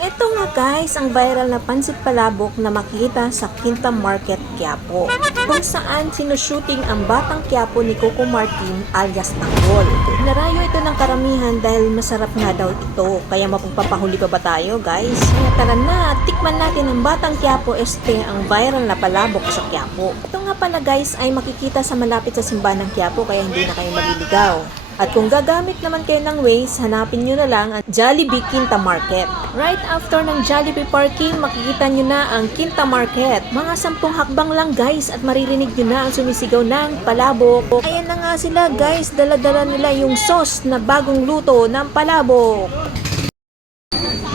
Ito nga guys, ang viral na pansit palabok na makita sa Quinta Market, Quiapo. Kung saan sinushooting ang batang Quiapo ni Coco Martin alias Tanggol. Narayo ito ng karamihan dahil masarap nga daw ito. Kaya mapagpapahuli pa ba tayo guys? Tara na, tikman natin ang batang Quiapo este ang viral na palabok sa Quiapo. Ito nga pala guys ay makikita sa malapit sa simbahan ng Quiapo kaya hindi na kayo maliligaw. At kung gagamit naman kayo ng Waze, hanapin nyo na lang ang Jollibee Quinta Market. Right after ng Jollibee parking, makikita nyo na ang Quinta Market. Mga sampung hakbang lang guys at maririnig nyo na ang sumisigaw ng palabok. Ayan na nga sila guys, dala-dala nila yung sauce na bagong luto ng palabok.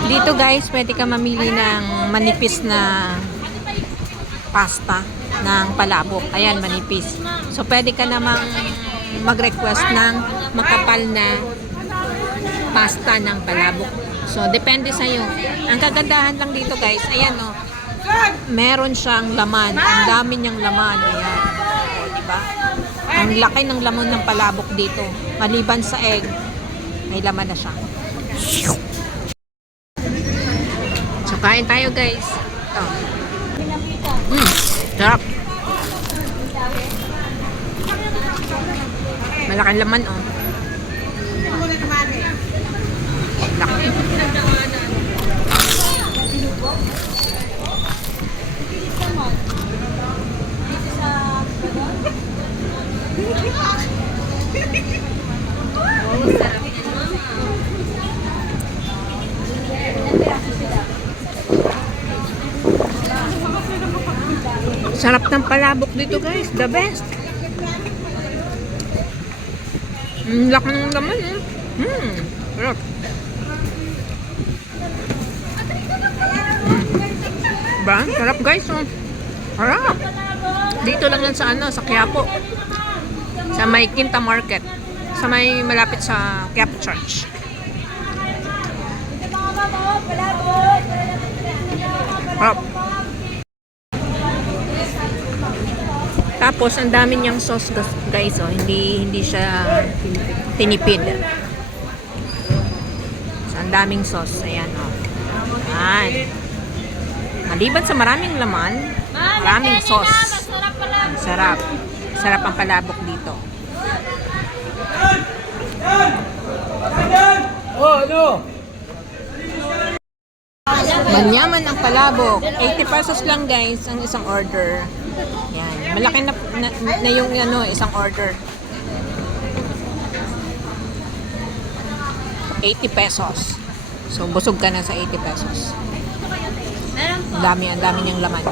Dito guys, pwede ka mamili ng manipis na pasta ng palabok. Ayan, manipis. So, pwede ka namang mag-request ng makapal na pasta ng palabok. So, depende sa'yo. Ang kagandahan lang dito guys, ayan o, meron siyang laman. Ang dami niyang laman. Ayan. O, diba? Ang laki ng laman ng palabok dito. Maliban sa egg, may laman na siya. So, kain tayo guys. Ito. Mm, sarap. Malaking laman oh. Laki. Sarap ng palabok dito guys. The best. Ang laki ng laman eh. Hmm. Sarap. Hmm. Ba? Sarap guys oh. Sarap. Dito lang yan sa ano, sa Quiapo. Sa may Quinta Market. Sa may malapit sa Quiapo Church. Sarap. Tapos, ang dami niyang sauce guys, oh. Hindi, hindi siya tinipid. So, ang daming sauce. Ayan, oh. Ayan. Maliban sa maraming laman, maraming sauce. Ang sarap. Sarap ang palabok dito. Oh, ano? Manyaman ang palabok. 80 pesos lang guys ang isang order. Yan. Malaki na, na, na yung ano, isang order. 80 pesos. So, busog ka na sa 80 pesos. Ang dami, ang dami niyang laman.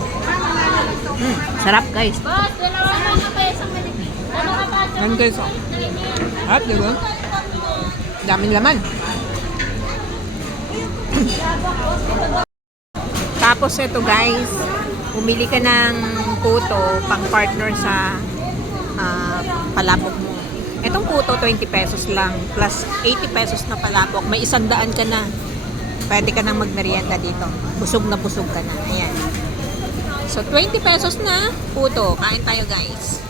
Mm, sarap guys. Boss, dalawa na pa isang malipit. Ano ka ba? Yan guys, oh. Sarap, di ba? Daming laman. Tapos ito guys, umili ka ng puto pang partner sa ah, palabok mo. Itong puto 20 pesos lang plus 80 pesos na palabok. May isang daan ka na. Pwede ka nang magmerienda dito. Busog na busog ka na. Ayan. So 20 pesos na puto. Kain tayo guys.